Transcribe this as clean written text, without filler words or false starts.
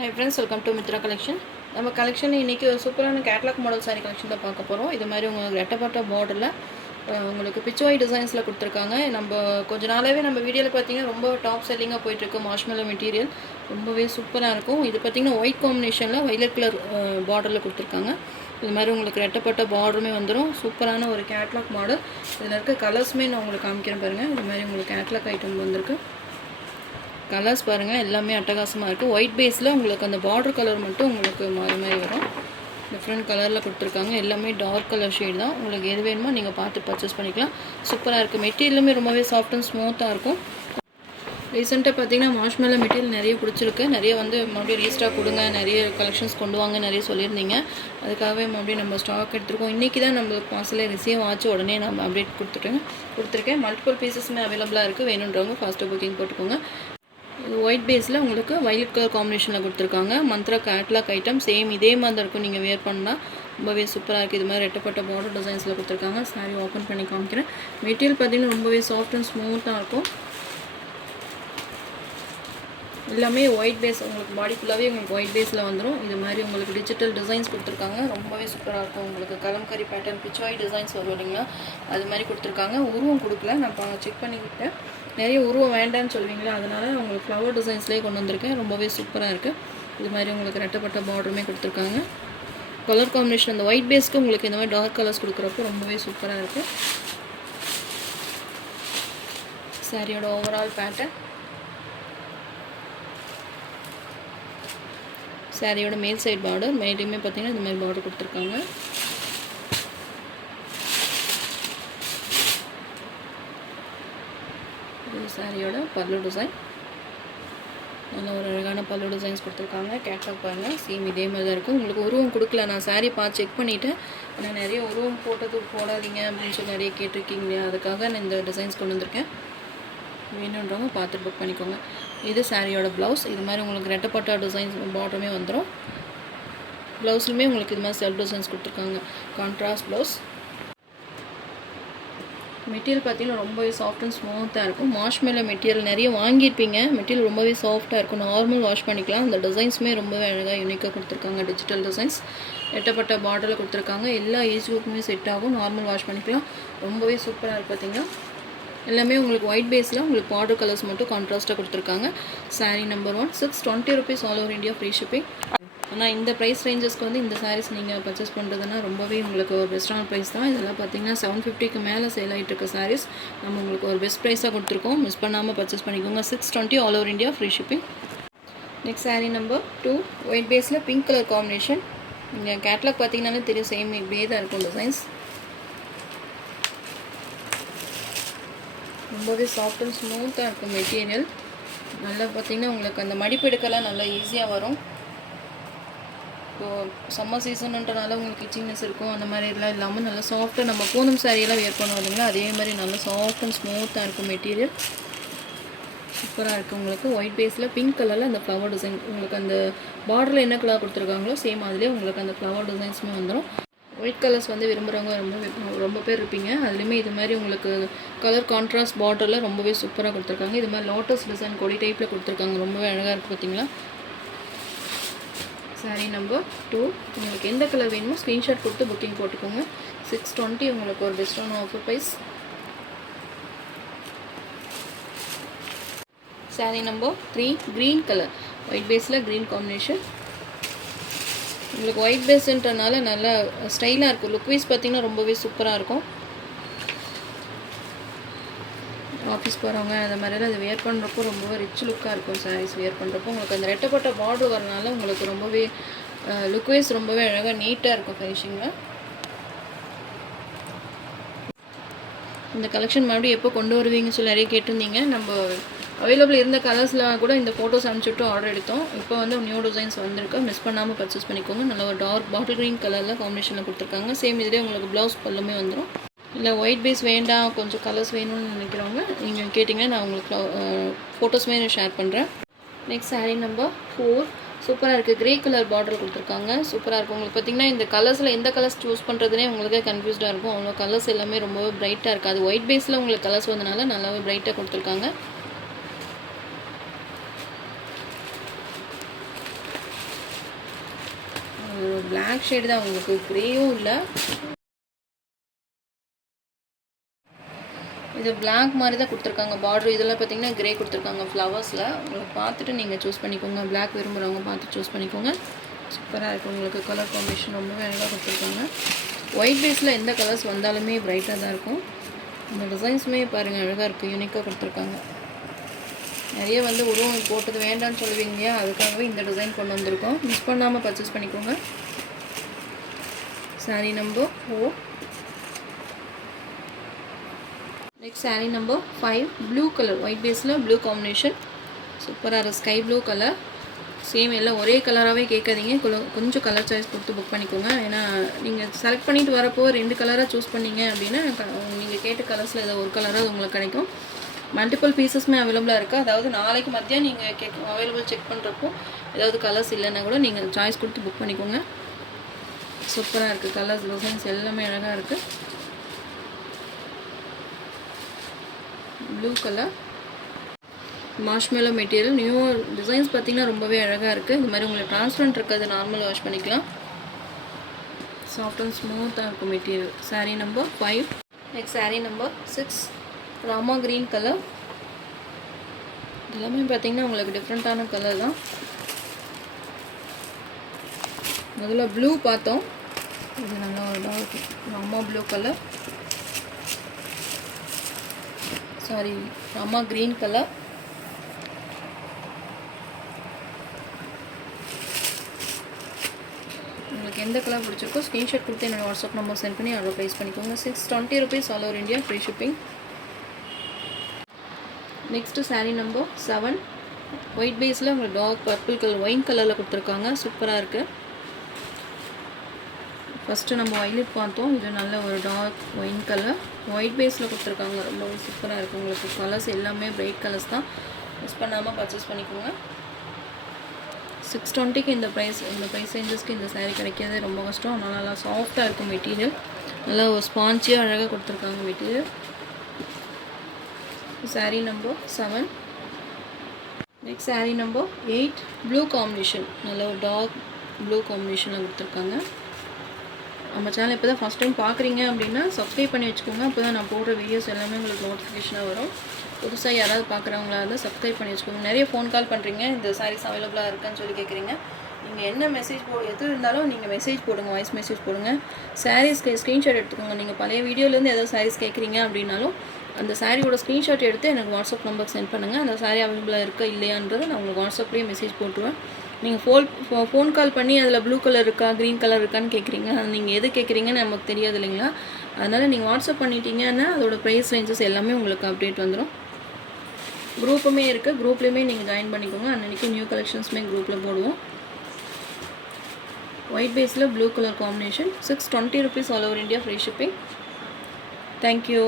Hi friends, welcome to Mitra collection. நம்ம collection இன்றைக்கி ஒரு சூப்பரான கேட்லாக் மாடல் சாரீ கலெக்ஷன் தான் பார்க்க போகிறோம். இது மாதிரி உங்களுக்கு ரெட்டப்பட்ட பார்டரில் உங்களுக்கு பிச்சுவாய் டிசைன்ஸில் கொடுத்துருக்காங்க. நம்ம கொஞ்ச நாளாகவே நம்ம வீடியோவில் பார்த்தீங்கன்னா ரொம்ப டாப் செல்லிங்காக போயிட்டுருக்கு. மார்ஷ்மெல்லோ மெட்டீரியல் ரொம்பவே சூப்பராக இருக்கும். இது பார்த்திங்கன்னா ஒயிட் காம்பினேஷனில் வைலட் கலர் பார்டரில் கொடுத்துருக்காங்க. இது மாதிரி உங்களுக்கு ரெட்டப்பட்ட பார்டருமே வந்துடும். சூப்பரான ஒரு கேட்லாக் மாடல். இதில் இருக்க கலர்ஸுமே நான் உங்களுக்கு காமிக்கிறேன் பாருங்கள். இது மாதிரி உங்களுக்கு கேட்லாக் ஐட்டம் வந்திருக்கு. கலர்ஸ் பாருங்கள், எல்லாமே அட்டகாசமாக இருக்குது. ஒயிட் பேஸில் உங்களுக்கு அந்த பார்டர் கலர் மட்டும் உங்களுக்கு மாறி மாறி வரும். டிஃப்ரெண்ட் கலரில் கொடுத்துருக்காங்க. எல்லாமே டார்க் கலர் ஷேட் தான். உங்களுக்கு எது வேணுமோ நீங்கள் பார்த்து பர்ச்சேஸ் பண்ணிக்கலாம். சூப்பராக இருக்குது. மெட்டீரியலுமே ரொம்பவே சாஃப்ட் அண்ட் ஸ்மூத்தாக இருக்கும். ரீசெண்டாக பார்த்தீங்கன்னா மார்ஷ்மெல்லோ மெட்டீரியல் நிறைய பிடிச்சிருக்கு. நிறைய மறுபடியும் ரீஸ்டாக் கொடுங்க, நிறைய கலெக்ஷன்ஸ் கொண்டு வாங்க நிறைய சொல்லியிருந்தீங்க. அதுக்காகவே மறுபடியும் நம்ம ஸ்டாக் எடுத்துருக்கோம். இன்றைக்கி தான் நம்மளுக்கு பார்சலே ரிசீவ் ஆச்சு. உடனே நம்ம அப்டேட் கொடுத்துருக்கேன். மல்டிபிள் பீசஸுமே அவைலபிளாக இருக்குது. வேணுன்றவங்க ஃபாஸ்ட்டாக புக்கிங் போட்டுக்கோங்க. இது ஒயிட் பேஸில் உங்களுக்கு வைலட் கலர் காம்பினேஷனில் கொடுத்துருக்காங்க. மந்த்ரா கேட்லாக் ஐட்டம் சேம் இதே மாதிரி இருக்கும். நீங்கள் வேர் பண்ணால் ரொம்பவே சூப்பராக இருக்குது. இது மாதிரி ரெட்டப்பட்ட பார்டர் டிசைன்ஸில் கொடுத்துருக்காங்க. சாரீ ஓப்பன் பண்ணி காமிக்கிறேன். மெட்டீரியல் பார்த்திங்கன்னா ரொம்பவே சாஃப்ட் அண்ட் ஸ்மூத்தாக இருக்கும். எல்லாமே ஒயிட் பேஸ், உங்களுக்கு பாடி ஃபுல்லாகவே உங்களுக்கு ஒயிட் பேஸில் வந்துடும். இது மாதிரி உங்களுக்கு டிஜிட்டல் டிசைன்ஸ் கொடுத்துருக்காங்க. ரொம்பவே சூப்பராக இருக்கும். உங்களுக்கு கலம்கரி பேட்டர்ன் பிச்சுவாய் டிசைன்ஸ் வரும் இல்லைங்களா, அது மாதிரி கொடுத்துருக்காங்க. உருவம் கொடுக்கல, நான் செக் பண்ணிக்கிட்டேன். நிறைய உருவம் வேண்டான்னு சொல்லுவீங்களா, அதனால் உங்களுக்கு ஃப்ளவர் டிசைன்ஸ்லேயே கொண்டு வந்திருக்கேன். ரொம்பவே சூப்பராக இருக்குது. இது மாதிரி உங்களுக்கு ரெட்டப்பட்ட பார்டருமே கொடுத்துருக்காங்க. கலர் காம்பினேஷன் அந்த ஒயிட் பேஸ்க்கு உங்களுக்கு இந்த மாதிரி டார்க் கலர்ஸ் கொடுக்குறப்போ ரொம்பவே சூப்பராக இருக்குது. சாரியோட ஓவரால் பேட்டர்ன், சாரியோட மேல் சைடு பார்டர், மேலேயுமே பார்த்தீங்கன்னா இந்த மாதிரி பார்டர் கொடுத்துருக்காங்க. இது சாரியோட பல்லு டிசைன். நல்ல ஒரு அழகான பல்லு டிசைன்ஸ் கொடுத்துருக்காங்க. கேட்லாக் பாருங்கள், சேம் இதே மாதிரி தான் இருக்கும். உங்களுக்கு உருவம் கொடுக்கல, நான் சாரீ பார்த்து செக் பண்ணிவிட்டேன். ஆனால் நிறைய உருவம் போடாதீங்க அப்படின்னு சொல்லி நிறைய கேட்டிருக்கீங்க. அதுக்காக நான் இந்த டிசைன்ஸ் கொண்டு வந்திருக்கேன். வேணுன்றவங்க பார்த்து புக் பண்ணிக்கோங்க. இது சாரியோட ப்ளவுஸ். இது மாதிரி உங்களுக்கு ரெட்டப்பட்டா டிசைன்ஸ் பார்டருமே வந்துடும். ப்ளவுஸ்லுமே உங்களுக்கு இது மாதிரி செல்ஃப் டிசைன்ஸ் கொடுத்துருக்காங்க. Contrast blouse. மெட்டீரியல் பார்த்திங்கன்னா ரொம்பவே சாஃப்ட் அண்ட் ஸ்மூத்தாக இருக்கும். மார்ஷ்மெல்லோ மெட்டீரியல் நிறைய வாங்கியிருப்பீங்க. மெட்டீரியல் ரொம்பவே சாஃப்ட்டாக இருக்கும். நார்மல் வாஷ் பண்ணிக்கலாம். அந்த டிசைன்ஸுமே ரொம்பவே அழகாக யூனிக்காக கொடுத்துருக்காங்க. டிஜிட்டல் டிசைன்ஸ் எட்டப்பட்ட பார்டரில் கொடுத்துருக்காங்க. எல்லா ஏஜ் குரூப்புமே செட் ஆகும். நார்மல் வாஷ் பண்ணிக்கலாம். ரொம்பவே சூப்பராக இருக்குது. பார்த்திங்கன்னா எல்லாமே உங்களுக்கு ஒயிட் பேஸில் உங்களுக்கு பார்டர் கலர்ஸ் மட்டும் கான்ட்ராஸ்ட்டாக கொடுத்துருக்காங்க. Sari number 1 620 rupees all over India free shipping. ஆனால் இந்த ப்ரைஸ் ரேஞ்சஸ்க்கு இந்த சாரீஸ் நீங்கள் பர்ச்சேஸ் பண்ணுறதுனா ரொம்பவே உங்களுக்கு ஒரு பெஸ்ட்டான ப்ரைஸ் தான். இதெல்லாம் பார்த்தீங்கன்னா 750க்கு மேலே சேல் ஆகிட்டு இருக்க சாரீஸ் நம்ம உங்களுக்கு ஒரு பெஸ்ட் ப்ரைஸாக கொடுத்துருக்கோம். மிஸ் பண்ணாமல் பர்ச்சேஸ் பண்ணிக்கோங்க. 620 all over India free shipping. Next sari number 2 white பேஸில் பிங்க் கலர் காம்பினேஷன். நீங்கள் கேட்லாக் பார்த்தீங்கன்னாலே தெரியும், சேம் இப்படியே தான் இருக்கும் டிசைன்ஸ். ரொம்பவே சாஃப்ட் அண்ட் ஸ்மூத்தாக இருக்கும் மெட்டீரியல். நல்லா பார்த்திங்கன்னா உங்களுக்கு அந்த மடிப்பு எடுக்கலாம் நல்லா ஈஸியாக வரும். இப்போது சம்மர் சீசனுன்றனால உங்களுக்கு இச்சிங்னஸ் இருக்கும், அந்த மாதிரி எல்லாம் இல்லாமல் நல்லா சாஃப்ட்டாக நம்ம பூனம் சாரியெல்லாம் வேர் பண்ணுவோம் இல்லைங்களா, அதே மாதிரி நல்லா சாஃப்ட் அண்ட் ஸ்மூத்தாக இருக்கும் மெட்டீரியல். சூப்பராக இருக்குது. உங்களுக்கு ஒயிட் பேஸில் பிங்க் கலரில் அந்த ஃப்ளவர் டிசைன், உங்களுக்கு அந்த பார்டரில் என்ன கலர் கொடுத்துருக்காங்களோ சேம் அதுலேயே உங்களுக்கு அந்த ஃப்ளவர் டிசைன்ஸுமே வந்துடும். ஒயிட் கலர்ஸ் விரும்புகிறவங்க ரொம்ப பேர் இருப்பீங்க. அதுலேயுமே இது மாதிரி உங்களுக்கு கலர் கான்ட்ராஸ்ட் பார்டரில் ரொம்பவே சூப்பராக கொடுத்துருக்காங்க. இது மாதிரி லோட்டஸ் டிசைன் கொடி டைப்பில் கொடுத்துருக்காங்க. ரொம்பவே அழகாக இருக்குது பார்த்தீங்களா. சாரீ நம்பர் 2 உங்களுக்கு எந்த கலர் வேணுமோ ஸ்க்ரீன்ஷாட் கொடுத்து புக்கிங் போட்டுக்கோங்க. 620 உங்களுக்கு ஒரு பெஸ்ட்டான offer price. Sari number 3 green colour, white பேஸில் க்ரீன் காம்பினேஷன். உங்களுக்கு ஒயிட் பேஸுன்றனால நல்லா ஸ்டைலாக இருக்கும். லுக் வைஸ் பார்த்திங்கன்னா ரொம்பவே சூப்பராக இருக்கும். ஆஃபீஸ் போகிறவங்க அந்த மாதிரிலாம் அதை வேர் பண்ணுறப்போ ரொம்பவே ரிச் லுக்காக இருக்கும். சாரீஸ் வேர் பண்ணுறப்போ உங்களுக்கு அந்த ரெட்டப்பட்ட பார்டர் வரனால உங்களுக்கு ரொம்பவே லுக் வைஸ் ரொம்பவே அழகாக நீட்டாக இருக்கும் ஃபினிஷிங்கில். இந்த கலெக்ஷன் மறுபடியும் எப்போ கொண்டு வருவீங்கன்னு சொல்லி நிறைய கேட்டிருந்தீங்க. நம்ம அவைலபிள் இருந்த கலர்ஸ்லாம் கூட இந்த ஃபோட்டோஸ் அனுப்பிச்சுட்டு ஆர்டர் எடுத்தோம். இப்போ நியூ டிசைன்ஸ் வந்திருக்கு. மிஸ் பண்ணாமல் பர்ச்சேஸ் பண்ணிக்கோங்க. நல்ல ஒரு டார்க் பாட்டில் க்ரீன் கலரில் காம்பினேஷனில் கொடுத்துருக்காங்க. சேம் இதிலே உங்களுக்கு ப்ளவுஸ் பல்லுமே வந்துடும். இல்லை ஒயிட் பேஸ் வேண்டாம், கொஞ்சம் கலர்ஸ் வேணும்னு நினைக்கிறவங்க நீங்கள் கேட்டிங்கன்னா நான் உங்களுக்கு ஃபோட்டோஸுமே ஷேர் பண்ணுறேன். நெக்ஸ்ட் சாரீ நம்பர் 4 சூப்பராக இருக்குது. க்ரே கலர் பார்டர் கொடுத்துருக்காங்க. சூப்பராக இருக்கும். உங்களுக்கு பார்த்திங்கன்னா இந்த கலர்ஸில் எந்த கலர்ஸ் சூஸ் பண்ணுறதுனே உங்களுக்கே கன்ஃபியூஸ்டாக இருக்கும். அவ்வளோ கலர்ஸ் எல்லாமே ரொம்பவே ப்ரைட்டாக இருக்குது. அது ஒயிட் பேஸில் உங்களுக்கு கலர்ஸ் வந்தனால நல்லாவே ப்ரைட்டாக கொடுத்துருக்காங்க. பிளாக் ஷேடு தான், உங்களுக்கு க்ரேயும் இல்லை. இது பிளாக் மாதிரி தான் கொடுத்துருக்காங்க பார்டர். இதில் பார்த்தீங்கன்னா க்ரே கொடுத்துருக்காங்க ஃப்ளவர்ஸில். உங்களுக்கு பார்த்துட்டு நீங்கள் சூஸ் பண்ணிக்கோங்க. பிளாக் விரும்புகிறவங்க பார்த்து சூஸ் பண்ணிக்கோங்க. சூப்பராக இருக்குது. உங்களுக்கு கலர் காம்பினேஷன் ரொம்பவே அழகாக கொடுத்துருக்காங்க. ஒயிட் பேஸில் எந்த கலர்ஸ் வந்தாலுமே ப்ரைட்டாக தான் இருக்கும். இந்த டிசைன்ஸுமே பாருங்கள் அழகாக இருக்குது, யூனிக்காக கொடுத்துருக்காங்க. நிறைய உருவம் போட்டது வேண்டாம்னு சொல்லுவீங்க இல்லையா, அதுக்காகவே இந்த டிசைன் கொண்டு வந்திருக்கோம். மிஸ் பண்ணாமல் பர்ச்சேஸ் பண்ணிக்கோங்க. Sari number 4. Next sari number 5. Blue colour, white பேஸில் ப்ளூ காம்பினேஷன். சூப்பராக இருக்குது. Sky blue colour. சேம் எல்லாம் ஒரே கலராகவே கேட்காதீங்க, கொஞ்சம் கலர் சாய்ஸ் கொடுத்து புக் பண்ணிக்கோங்க. ஏன்னா நீங்கள் செலக்ட் பண்ணிவிட்டு வரப்போ 2 கலராக சூஸ் பண்ணிங்க அப்படின்னா நீங்கள் கேட்ட கலர்ஸில் ஏதோ ஒரு கலராக உங்களுக்கு கிடைக்கும். மல்டிபிள் பீசஸ்மே அவைலபிளாக இருக்குது. அதாவது நாளைக்கு மத்தியம் நீங்கள் அவைலபிள் செக் பண்ணுறப்போ ஏதாவது கலர்ஸ் இல்லைன்னா கூட நீங்கள் சாய்ஸ் கொடுத்து புக் பண்ணிக்கோங்க. சூப்பராக இருக்குது. கலர்ஸ் டிசைன்ஸ் எல்லாமே அழகாக இருக்குது. Blue colour marshmallow material. New designs பார்த்திங்கன்னா ரொம்பவே அழகாக இருக்குது. இந்த மாதிரி உங்களுக்கு டிரான்ஸ்பரண்ட் இருக்குது, நார்மல் வாஷ் பண்ணிக்கலாம். சாஃப்ட் அண்ட் ஸ்மூத்தாக இருக்கும் material. Sari number 5. Next sari number 6. Rama green colour. எல்லாமே பார்த்திங்கன்னா உங்களுக்கு டிஃப்ரெண்ட்டான கலர் தான். முதல்ல ப்ளூ பார்த்தோம், இது நல்லா ஒரு டார்க் ராமா ப்ளூ கலர். சாரி, ராமா க்ரீன் கலர். உங்களுக்கு எந்த கலர் பிடிச்சிருக்கோ ஸ்க்ரீன்ஷாட் கொடுத்து என்னோடய வாட்ஸ்அப் நம்பர் சென்ட் பண்ணி ஆர்டர் ப்ளேஸ் பண்ணிக்கோங்க. 620 rupees all over India, free shipping. Next sari number 7. White பேஸில் உங்களுக்கு டார்க் பர்பிள் கலர், ஒயின் கலரில் கொடுத்துருக்காங்க. சூப்பராக இருக்குது. ஃபஸ்ட்டு நம்ம வயலட் பார்த்தோம், இது நல்ல ஒரு டார்க் ஒயின் கலர் ஒயிட் பேஸில் கொடுத்துருக்காங்க. ரொம்பவே சூப்பராக இருக்குது. உங்களுக்கு கலர்ஸ் எல்லாமே பிரைட் கலர்ஸ் தான். மிஸ் பண்ணாமல் பர்ச்சேஸ் பண்ணிக்கோங்க. 620க்கு இந்த ப்ரைஸ் ரேஞ்சஸ்க்கு இந்த சாரீ கிடைக்கிறதே ரொம்ப கஷ்டம். ஆனால் நல்லா சாஃப்டாக இருக்கும் மெட்டீரியல். நல்லா ஒரு ஸ்பான்ச்சியாக அழகாக கொடுத்துருக்காங்க material. Sari number 7. Next sari number 8. Blue combination, நல்ல ஒரு டார்க் ப்ளூ காம்பினேஷனில் கொடுத்துருக்காங்க. நம்ம சேனல் இப்போ தான் ஃபஸ்ட் டைம் பார்க்குறீங்க அப்படின்னா சப்ஸ்கிரைப் பண்ணி வச்சுக்கோங்க. அப்போ தான் நான் போடுற வீடியோஸ் எல்லாமே உங்களுக்கு நோட்டிஃபிகேஷனாக வரும். புதுசாக யாராவது பார்க்குறவங்களா இருந்தால் சப்ஸ்கிரைப் பண்ணி வச்சுக்கோங்க. நிறைய ஃபோன் கால் பண்ணுறீங்க, இந்த சாரீஸ் அவைலபிளாக இருக்கான்னு சொல்லி கேட்குறீங்க. நீங்கள் என்ன மெசேஜ் எது இருந்தாலும் நீங்கள் மெசேஜ் போடுங்க, வாய்ஸ் மெசேஜ் போடுங்க. சாரீஸ்க்கு ஸ்க்ரீன்ஷாட் எடுத்துக்கோங்க. நீங்கள் பழைய வீடியோலேருந்து ஏதாவது சாரீஸ் கேட்குறீங்க அப்படின்னாலும் அந்த சாரியோட ஸ்க்ரீன்ஷாட் எடுத்து எனக்கு வாட்ஸ்அப் நம்பருக்கு சென்ட் பண்ணுங்கள். அந்த சாரீ அவைலபிளாக இருக்கா இல்லையான்றதை நான் உங்களுக்கு வாட்ஸ்அப்லேயே மெசேஜ் போட்டுருவேன். நீங்கள் ஃபோன் கால் பண்ணி அதில் ப்ளூ கலர் இருக்கா க்ரீன் கலர் இருக்கான்னு கேட்குறீங்க. அது நீங்கள் எது கேட்குறீங்கன்னு நமக்கு தெரியாது இல்லைங்களா. அதனால் நீங்கள் வாட்ஸ்அப் பண்ணிட்டீங்கன்னா அதோட ப்ரைஸ் ரேஞ்சஸ் எல்லாமே உங்களுக்கு அப்டேட் வந்துடும். குரூப்புமே இருக்குது, குரூப்லேயுமே நீங்கள் ஜாயின் பண்ணிக்கோங்க. அன்றைக்கி நியூ கலெக்ஷன்ஸுமே குரூப்பில் போடுவோம். ஒயிட் பேஸில் blue colour combination. 620 rupees all over India, free shipping. Thank you.